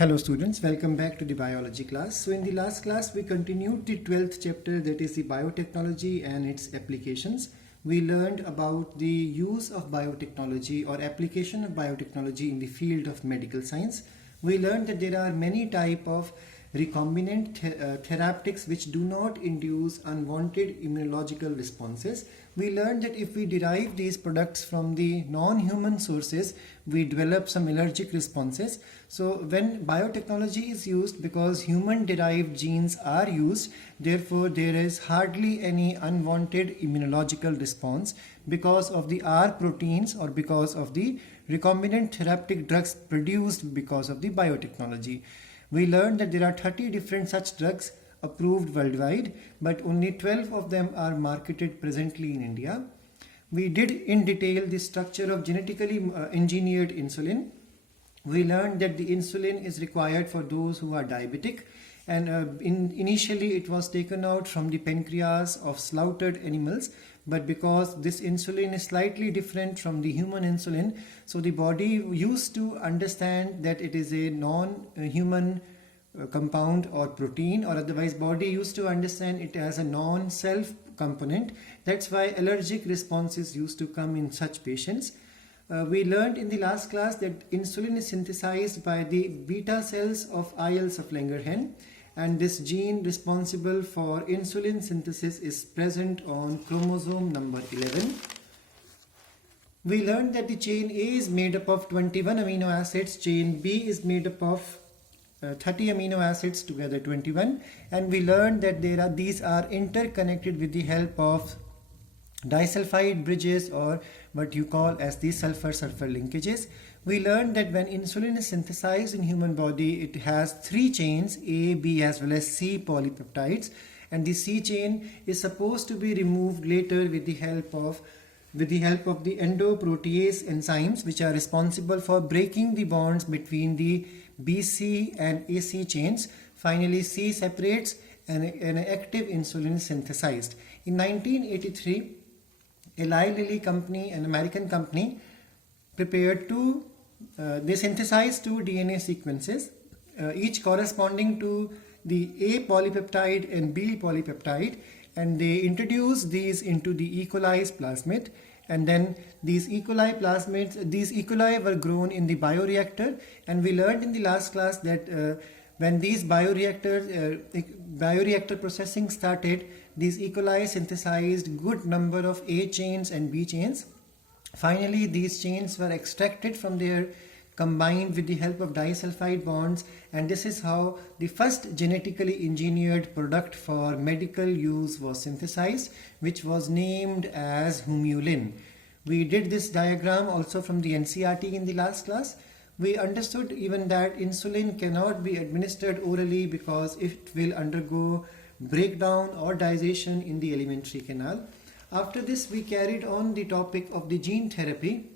Hello students, welcome back to the biology class. So in the last class we continued the 12th chapter, that is the biotechnology and its applications. We learned about the use of biotechnology or application of biotechnology in the field of medical science. We learned that there are many types of recombinant therapeutics which do not induce unwanted immunological responses. We learned that if we derive these products from the non-human sources, we develop some allergic responses. So when biotechnology is used, because human derived genes are used, therefore there is hardly any unwanted immunological response because of the R proteins or because of the recombinant therapeutic drugs produced because of the biotechnology. We learned that there are 30 different such drugs approved worldwide, but only 12 of them are marketed presently in India. We did in detail the structure of genetically engineered insulin. We learned that the insulin is required for those who are diabetic, and initially it was taken out from the pancreas of slaughtered animals, but because this insulin is slightly different from the human insulin, so the body used to understand that it is a non-human compound or protein, or otherwise body used to understand it as a non-self component. That's why allergic responses used to come in such patients. We learned in the last class that insulin is synthesized by the beta cells of isles of Langerhans, and this gene responsible for insulin synthesis is present on chromosome number 11. We learned that the chain A is made up of 21 amino acids, chain B is made up of 30 amino acids, together 21, and we learned that these are interconnected with the help of disulfide bridges, or what you call as the sulfur-sulfur linkages. We learned that when insulin is synthesized in human body, it has 3 chains, A, B as well as C polypeptides, and the C chain is supposed to be removed later with the help of the endoprotease enzymes, which are responsible for breaking the bonds between the BC and AC chains. Finally, C separates and an active insulin is synthesized. In 1983, Eli Lilly company, an American company, they synthesized 2 DNA sequences, each corresponding to the A polypeptide and B polypeptide, and they introduced these into the E. coli's plasmid, and then these E. coli plasmids, these E. coli were grown in the bioreactor, and we learned in the last class that when these bioreactor processing started, these E. coli synthesized good number of A chains and B chains. Finally, these chains were extracted from there, combined with the help of disulfide bonds, and this is how the first genetically engineered product for medical use was synthesized, which was named as Humulin. We did this diagram also from the NCERT in the last class. We understood even that insulin cannot be administered orally because it will undergo breakdown or digestion in the alimentary canal. After this, we carried on the topic of the gene therapy.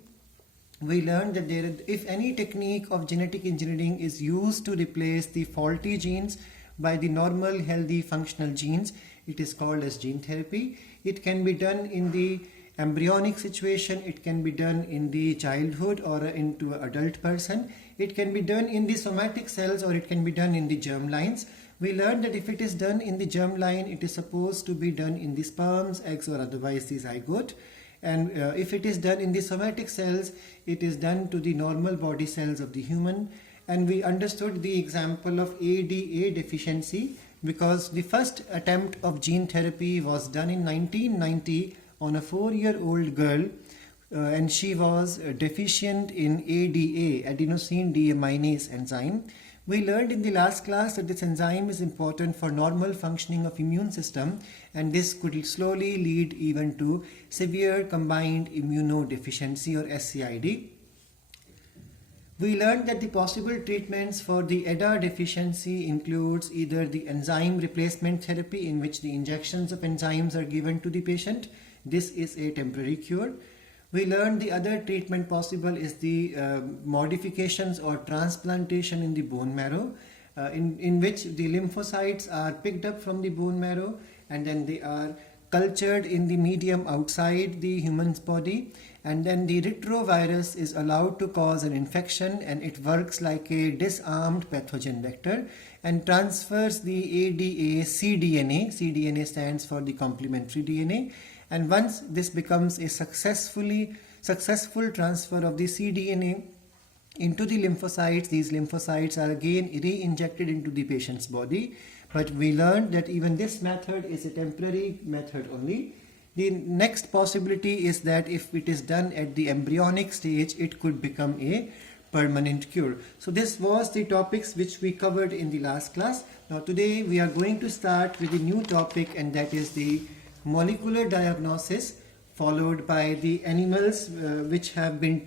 We learned that if any technique of genetic engineering is used to replace the faulty genes by the normal, healthy, functional genes, it is called as gene therapy. It can be done in the embryonic situation, it can be done in the childhood or into an adult person, it can be done in the somatic cells, or it can be done in the germ lines. We learned that if it is done in the germ line, it is supposed to be done in the sperms, eggs, or otherwise the zygote. And if it is done in the somatic cells, it is done to the normal body cells of the human. And we understood the example of ADA deficiency, because the first attempt of gene therapy was done in 1990 on a 4-year-old girl, and she was deficient in ADA, adenosine deaminase enzyme. We learned in the last class that this enzyme is important for normal functioning of immune system, and this could slowly lead even to severe combined immunodeficiency, or SCID. We learned that the possible treatments for the ADA deficiency includes either the enzyme replacement therapy, in which the injections of enzymes are given to the patient. This is a temporary cure. We learned the other treatment possible is the modifications or transplantation in the bone marrow, in which the lymphocytes are picked up from the bone marrow and then they are cultured in the medium outside the human's body, and then the retrovirus is allowed to cause an infection, and it works like a disarmed pathogen vector and transfers the ADA cDNA. cDNA stands for the complementary DNA, and once this becomes a successful transfer of the cDNA into the lymphocytes, these lymphocytes are again re-injected into the patient's body. But we learned that even this method is a temporary method only. The next possibility is that if it is done at the embryonic stage, it could become a permanent cure. So this was the topics which we covered in the last class. Now today we are going to start with a new topic, and that is the molecular diagnosis, followed by the animals which have been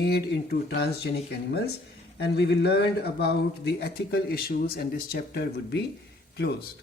made into transgenic animals, and we will learn about the ethical issues, and this chapter would be closed.